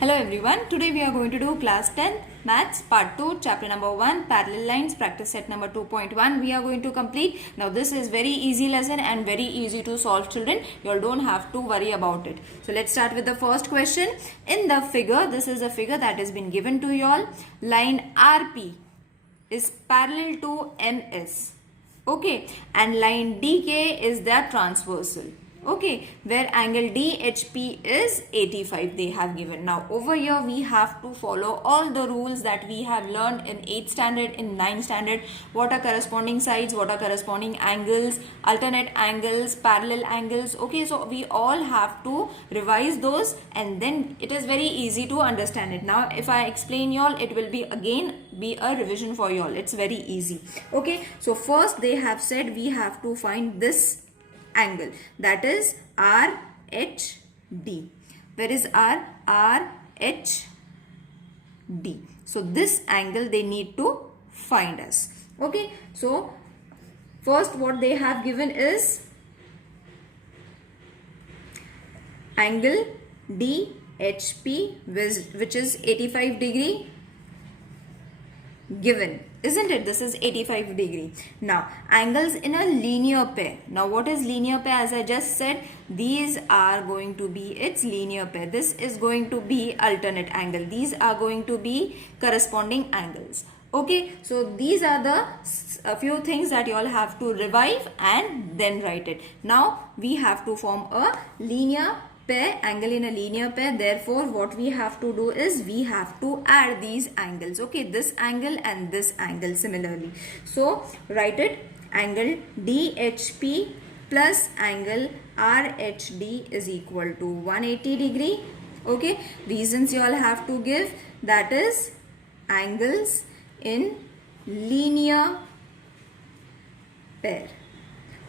Hello everyone, today we are going to do class 10 maths part 2 chapter number 1 parallel lines practice set number 2.1 we are going to complete. Now this is very easy lesson and very easy to solve, children. You all don't have to worry about it. So let's start with the first question. In the figure, this is a figure that has been given to you all. Line RP is parallel to MS, okay, and line DK is their transversal. Okay, where angle DHP is 85 they have given. Now over here we have to follow all the rules that we have learned in 8th standard, in 9th standard. What are corresponding sides, what are corresponding angles, alternate angles, parallel angles. Okay, so we all have to revise those and then it is very easy to understand it. Now if I explain you all, it will be a revision for you all. It's very easy. Okay, so first they have said we have to find this angle, that is RHD. Where is RHD? So this angle they need to find us. Okay, so first what they have given is angle DHP, which is 85 degree given, isn't it? This is 85 degree. Now angles in a linear pair. Now what is linear pair? As I just said, these are going to be its linear pair. This is going to be alternate angle. These are going to be corresponding angles. Okay, so these are the a few things that you all have to revise and then write it. Now we have to form a linear pair, angle in a linear pair. Therefore what we have to do is we have to add these angles. Okay, this angle and this angle similarly. So write it, angle DHP plus angle RHD is equal to 180 degree. Okay, reasons you all have to give, that is angles in linear pair.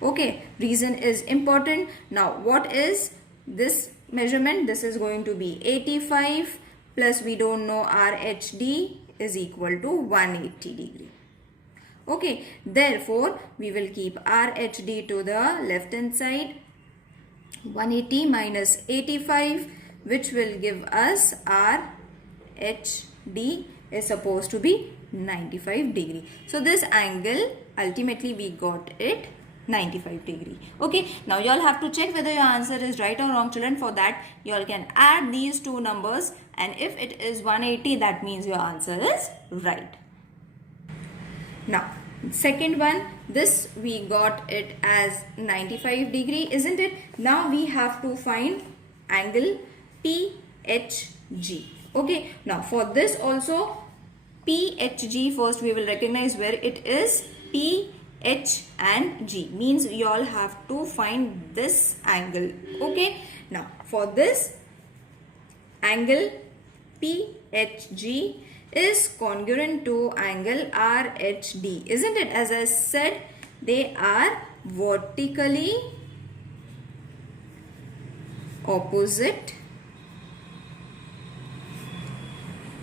Okay, reason is important. Now what is this measurement? This is going to be 85 plus we don't know RHD is equal to 180 degree. Okay, therefore we will keep RHD to the left hand side. 180 minus 85, which will give us RHD is supposed to be 95 degree. So this angle, ultimately we got it 95 degree. Okay, now you all have to check whether your answer is right or wrong, children. For that you all can add these two numbers, and if it is 180, that means your answer is right. Now second one, this we got it as 95 degree, isn't it? Now we have to find angle PHG. Okay, now for this also PHG, first we will recognize where it is. P, H and G means you all have to find this angle. Okay, now for this angle PHG is congruent to angle RHD, isn't it? As I said, they are vertically opposite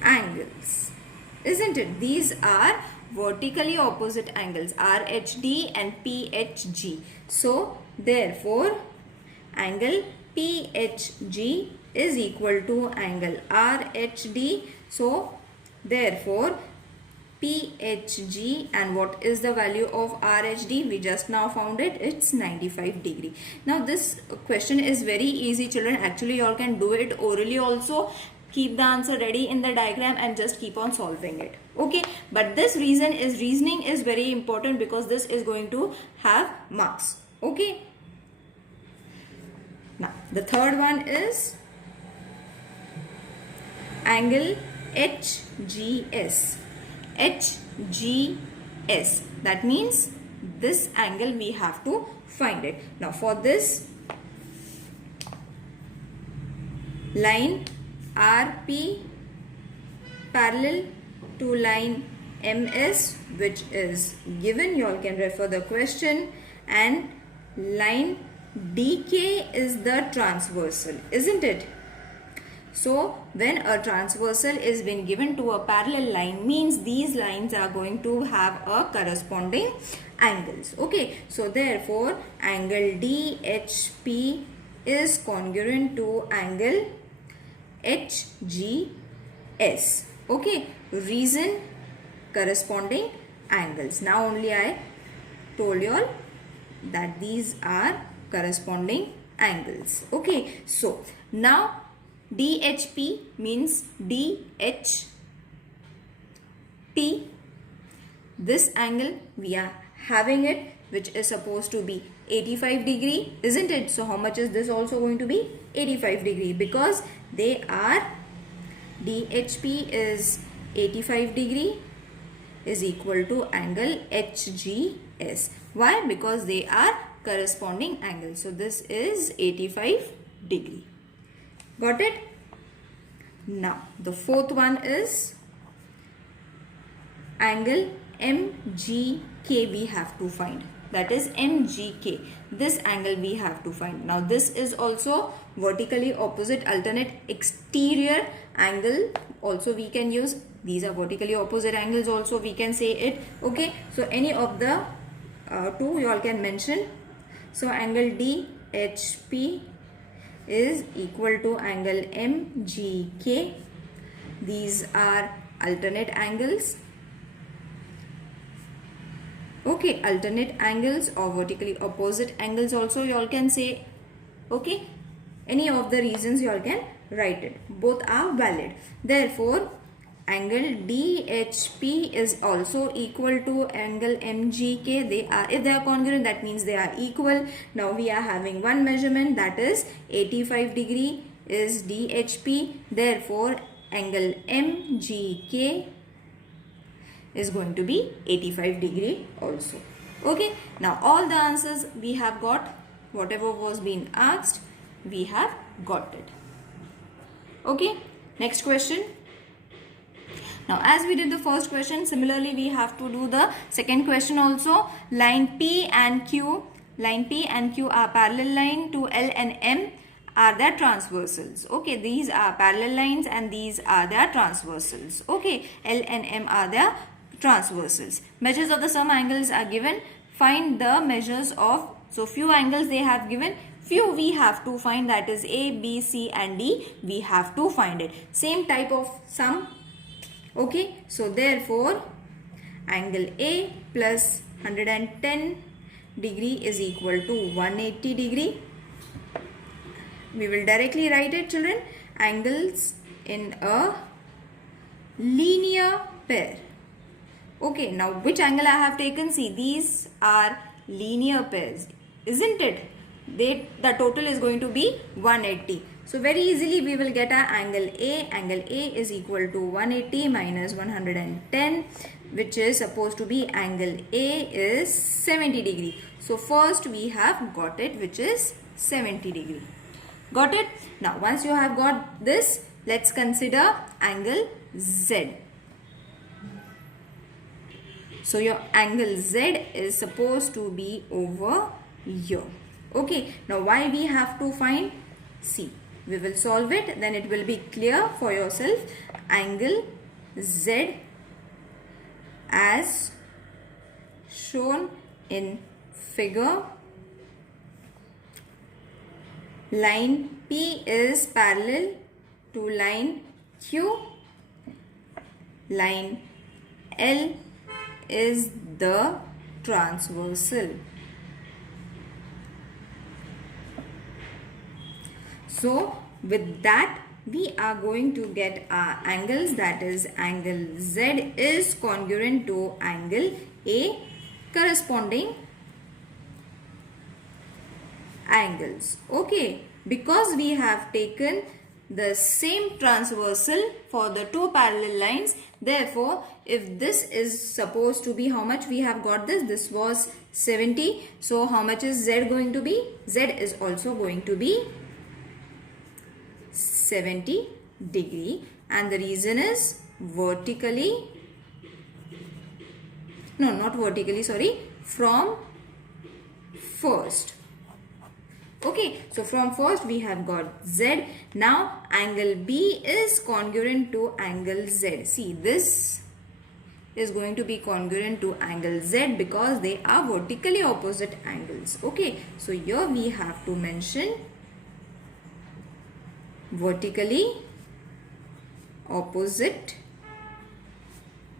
angles, isn't it? These are vertically opposite angles, RHD and PHG. So therefore angle PHG is equal to angle RHD. So therefore PHG, and what is the value of RHD? We just now found it, it's 95 degree. Now this question is very easy, children. Actually you all can do it orally also. Keep the answer ready in the diagram and just keep on solving it. Okay, but this reasoning is very important because this is going to have marks. Okay, now the third one is angle HGS. HGS, that means this angle we have to find it. Now for this, line RP parallel to line MS, which is given, you all can refer the question, and line DK is the transversal, isn't it? So when a transversal is been given to a parallel line, means these lines are going to have a corresponding angles. Okay, so therefore angle DHP is congruent to angle HGS. Okay, reason corresponding angles. Now only I told you all that these are corresponding angles. Okay, so now DHP means DHT. This angle we are having it, which is supposed to be 85 degree, isn't it? So how much is this also going to be? 85 degree, because they are, DHP is 85 degree is equal to angle HGS. Why? Because they are corresponding angles. So this is 85 degree. Got it? Now the fourth one is angle MGK we have to find. That is MGK. This angle we have to find. Now this is also vertically opposite alternate exterior angle. Also we can use, these are vertically opposite angles also we can say it. Okay, so any of the two you all can mention. So angle DHP is equal to angle MGK. These are alternate angles. Okay, alternate angles or vertically opposite angles also you all can say. Okay, any of the reasons you all can write it. Both are valid. Therefore, angle DHP is also equal to angle MGK. They are, if they are congruent, that means they are equal. Now we are having one measurement, that is 85 degree is DHP. Therefore, angle MGK is going to be 85 degree also. Okay, now all the answers we have got. Whatever was being asked, we have got it. Okay, next question. Now as we did the first question, similarly we have to do the second question also. Line P and Q are parallel line to L and M are their transversals. Okay, these are parallel lines and these are their transversals. Okay, L and M are their transversals. Measures of the sum angles are given. Find the measures of, so few angles they have given, few we have to find, that is A, B, C and D. We have to find it. Same type of sum. Okay, so therefore angle A plus 110 degree is equal to 180 degree. We will directly write it, children. Angles in a linear pair. Okay, now which angle I have taken? See, these are linear pairs, isn't it? The total is going to be 180. So very easily we will get our angle A. Angle A is equal to 180 minus 110, which is supposed to be angle A is 70 degree. So first we have got it, which is 70 degree. Got it? Now once you have got this, let's consider angle Z. So your angle Z is supposed to be over here. Okay, now why we have to find? See, we will solve it, then it will be clear for yourself. Angle Z as shown in figure. Line P is parallel to line Q. Line L is the transversal. So with that we are going to get our angles, that is angle Z is congruent to angle A, corresponding angles. Okay, because we have taken the same transversal for the two parallel lines, therefore if this is supposed to be, how much we have got this? This was 70. So how much is Z going to be? Z is also going to be 70 degree, and the reason is vertically, no, not vertically, sorry, from first. Okay, so from first we have got Z. Now angle B is congruent to angle Z. See, this is going to be congruent to angle Z because they are vertically opposite angles. Okay, so here we have to mention vertically opposite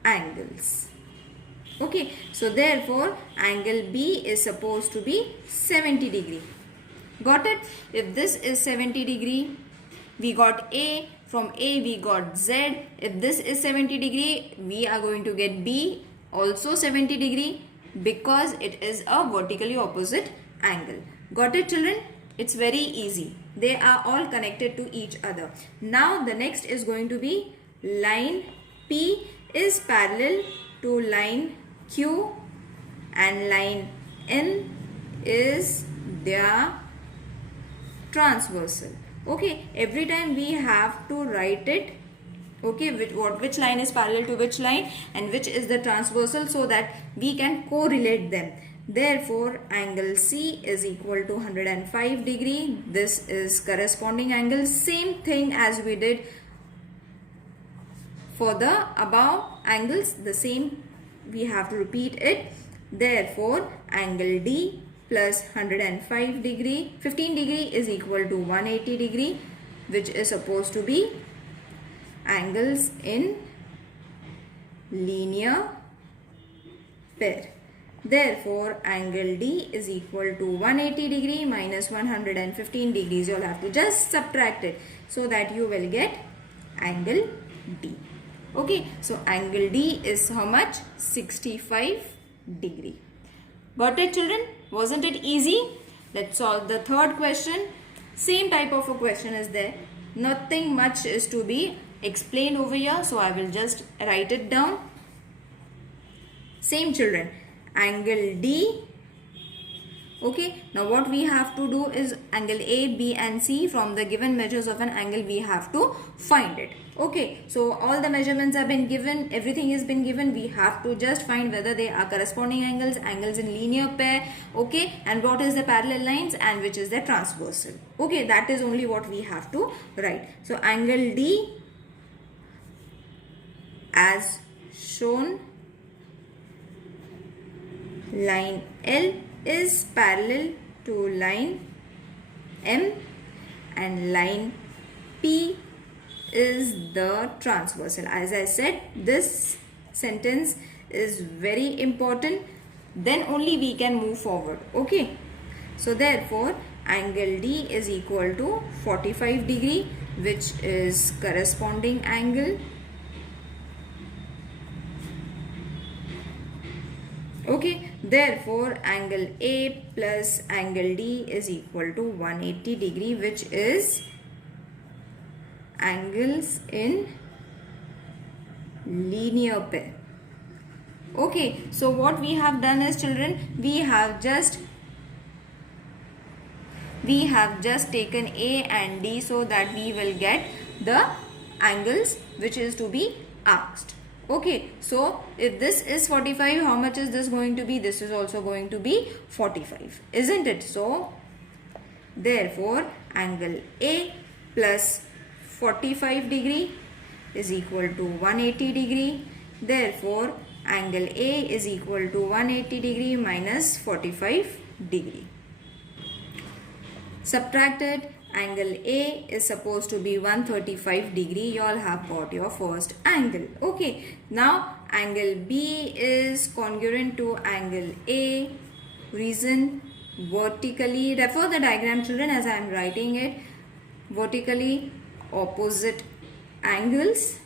angles. Okay, so therefore angle B is supposed to be 70 degree. Got it? If this is 70 degree, we got A. From A we got Z. If this is 70 degree, we are going to get B also 70 degree because it is a vertically opposite angle. Got it, children? It's very easy. They are all connected to each other. Now the next is going to be line P is parallel to line Q and line N is their transversal. Okay, every time we have to write it, okay, which line is parallel to which line and which is the transversal, so that we can correlate them. Therefore, angle C is equal to 105 degree. This is corresponding angle. Same thing as we did for the above angles, the same we have to repeat it. Therefore, angle D plus 105 degree, 15 degree is equal to 180 degree, which is supposed to be angles in linear pair. Therefore, angle D is equal to 180 degree minus 115 degrees. You will have to just subtract it so that you will get angle D. Okay, so angle D is how much? 65 degree. Got it, children? Wasn't it easy? Let's solve the third question. Same type of a question is there. Nothing much is to be explained over here, so I will just write it down. Same, children. Angle D. Okay, now what we have to do is angle A, B and C, from the given measures of an angle we have to find it. Okay, so all the measurements have been given, everything has been given. We have to just find whether they are corresponding angles, angles in linear pair, okay, and what is the parallel lines and which is the transversal. Okay, that is only what we have to write. So angle D as shown, line L is parallel to line M and line P is the transversal. As I said, this sentence is very important, then only we can move forward. Okay, so therefore angle D is equal to 45 degree, which is corresponding angle. Okay, therefore angle A plus angle D is equal to 180 degree, which is angles in linear pair. Okay, so what we have done is, children, we have just taken A and D so that we will get the angles which is to be asked. Okay, so if this is 45, how much is this going to be? This is also going to be 45, isn't it? So therefore angle A plus 45 degree is equal to 180 degree. Therefore angle A is equal to 180 degree minus 45 degree. Subtracted, angle A is supposed to be 135 degree. You all have got your first angle. Okay, now angle B is congruent to angle A. Reason, vertically, refer the diagram, children, as I am writing it. Vertically opposite angles.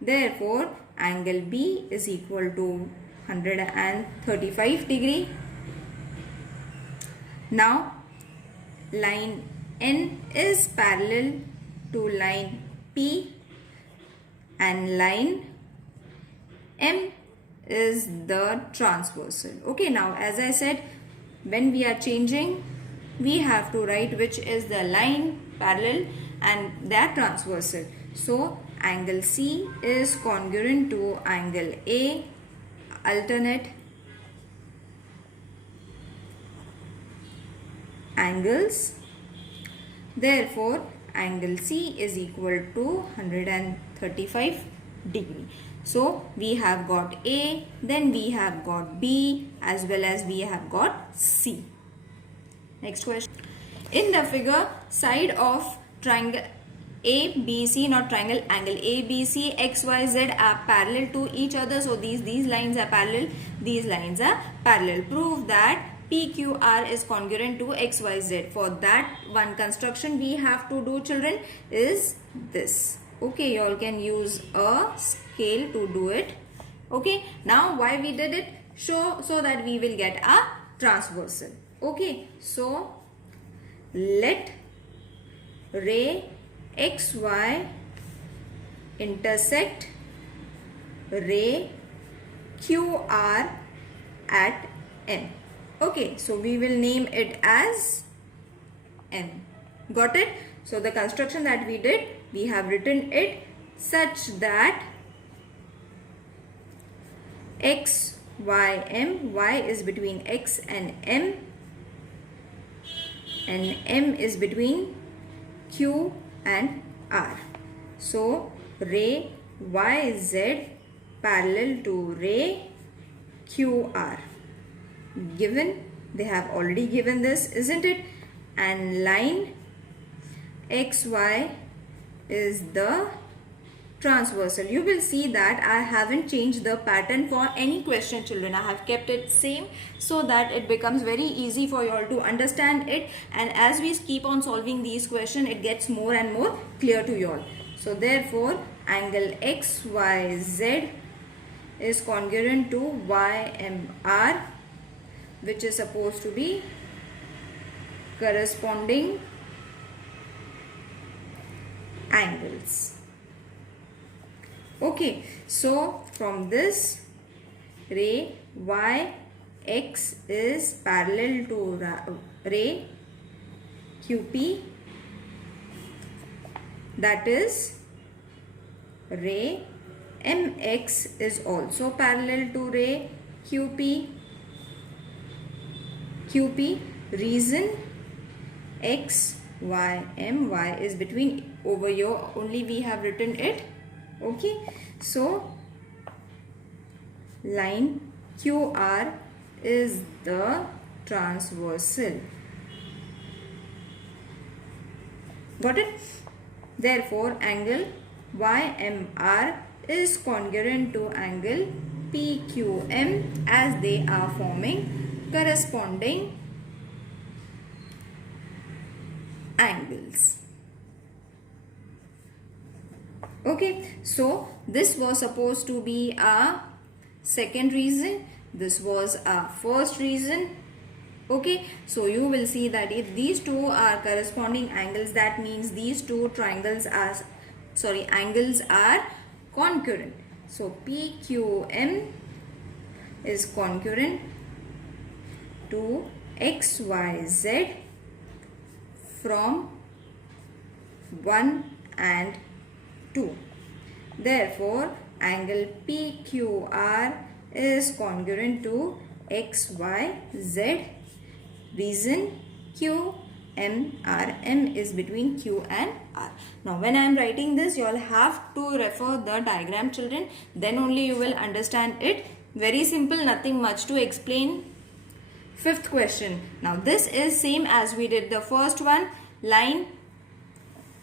Therefore angle B is equal to 135 degree. Now line N is parallel to line P and line M is the transversal. Okay, now as I said, when we are changing, we have to write which is the line parallel and that transversal. So angle C is congruent to angle A, alternate angles. Therefore angle C is equal to 135 degree. So we have got A, then we have got B, as well as we have got C. Next question. In the figure, side of triangle ABC, not triangle, angle ABC, XYZ are parallel to each other. So these lines are parallel, these lines are parallel. Prove that PQR is congruent to XYZ. For that one construction we have to do, children, is this. Okay, you all can use a scale to do it. Okay, now why we did it? So that we will get a transversal. Okay, so let ray XY intersect ray QR at M. Okay, so we will name it as M. Got it? So the construction that we did, we have written it such that X, Y, M, Y is between X and M is between Q and R. So ray YZ parallel to ray QR. Given, they have already given this, isn't it? And line XY is the transversal. You will see that I haven't changed the pattern for any question, children. I have kept it same so that it becomes very easy for you all to understand it, and as we keep on solving these questions, it gets more and more clear to you all. So therefore angle XYZ is congruent to YMR, which is supposed to be corresponding angles. Okay, so from this, ray YX is parallel to ray QP, that is ray MX is also parallel to ray QP. Reason X, Y, M, Y is between, over here only we have written it. Okay, so line QR is the transversal. Got it? Therefore angle YMR is congruent to angle PQM, as they are forming corresponding angles. Okay, so this was supposed to be our second reason, this was our first reason. Okay, so you will see that if these two are corresponding angles, that means these two triangles are, angles are concurrent. So PQM is concurrent to XYZ from 1 and 2. Therefore angle PQR is congruent to XYZ. Reason Q, M, R. M is between Q and R. Now when I am writing this, you all have to refer the diagram, children. Then only you will understand it. Very simple, nothing much to explain. Fifth question. Now this is same as we did the first one. Line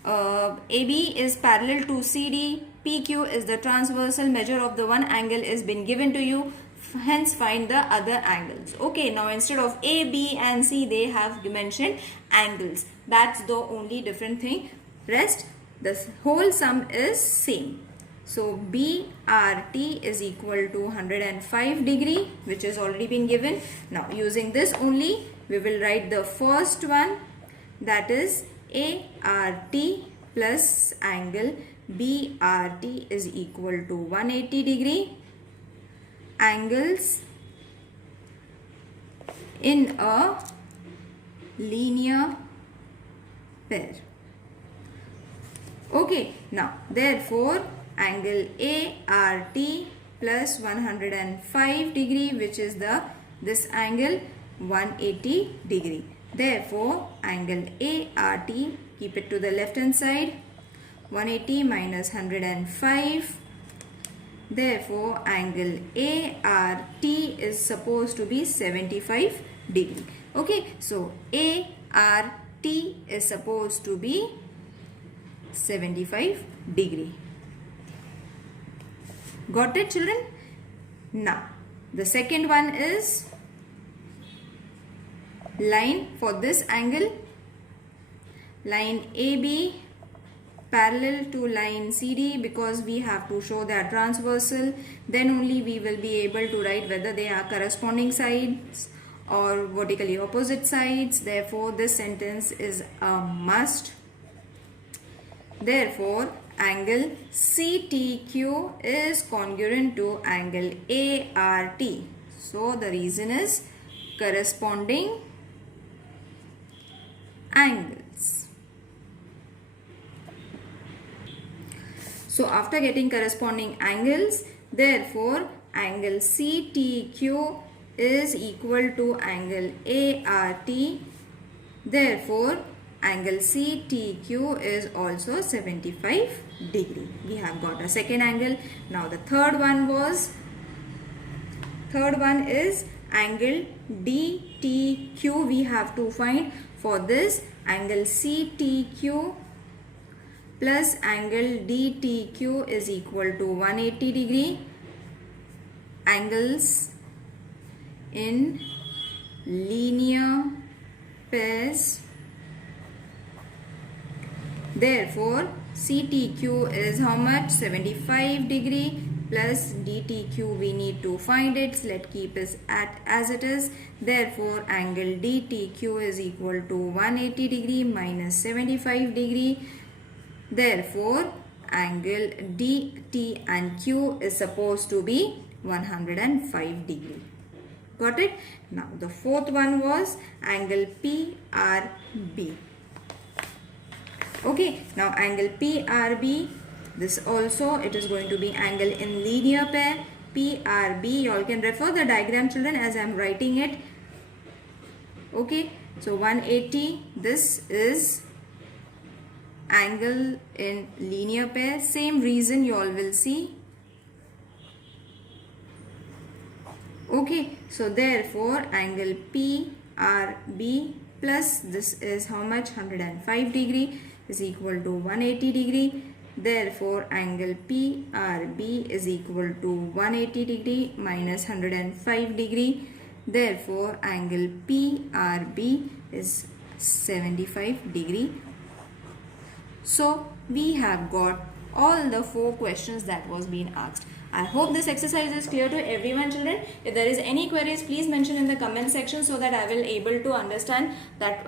AB is parallel to CD. PQ is the transversal measure of the one angle is been given to you. Hence find the other angles. Okay, now instead of A, B and C, they have mentioned angles. That's the only different thing. Rest, the whole sum is same. So BRT is equal to 105 degree, which has already been given. Now using this only, we will write the first one, that is ART plus angle BRT is equal to 180 degree. Angles in a linear pair. Okay, now therefore angle ART plus 105 degree, which is this angle 180 degree. Therefore angle ART, keep it to the left hand side, 180 minus 105. Therefore angle ART is supposed to be 75 degree. Okay, so ART is supposed to be 75 degree. Got it, children? Now, the second one is line for this angle. Line AB parallel to line CD, because we have to show they are transversal. Then only we will be able to write whether they are corresponding sides or vertically opposite sides. Therefore, this sentence is a must. Therefore, angle CTQ is congruent to angle ART. So, the reason is corresponding angles. So, after getting corresponding angles, therefore, angle CTQ is equal to angle ART. Therefore, angle CTQ is also 75 degree. We have got a second angle. Now, the third one is angle DTQ. We have to find for this angle CTQ plus angle DTQ is equal to 180 degree. Angles in linear pairs. Therefore, CTQ is how much? 75 degree plus DTQ we need to find it. So let's keep it as it is. Therefore, angle DTQ is equal to 180 degree minus 75 degree. Therefore, angle DT and Q is supposed to be 105 degree. Got it? Now, the fourth one was angle PRB. Okay, now angle PRB, this also it is going to be angle in linear pair. PRB, you all can refer the diagram, children, as I am writing it. Okay, so 180, this is angle in linear pair. Same reason you all will see. Okay, so therefore angle PRB plus this is how much? 105 degree is equal to 180 degree. Therefore, angle PRB is equal to 180 degree minus 105 degree. Therefore, angle PRB is 75 degree. So, we have got all the 4 questions that was being asked. I hope this exercise is clear to everyone, children. If there is any queries, please mention in the comment section so that I will able to understand that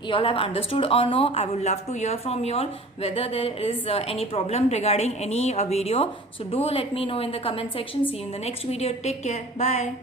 you all have understood or no. I would love to hear from you all whether there is any problem regarding any video. So do let me know in the comment section. See you in the next video. Take care. Bye.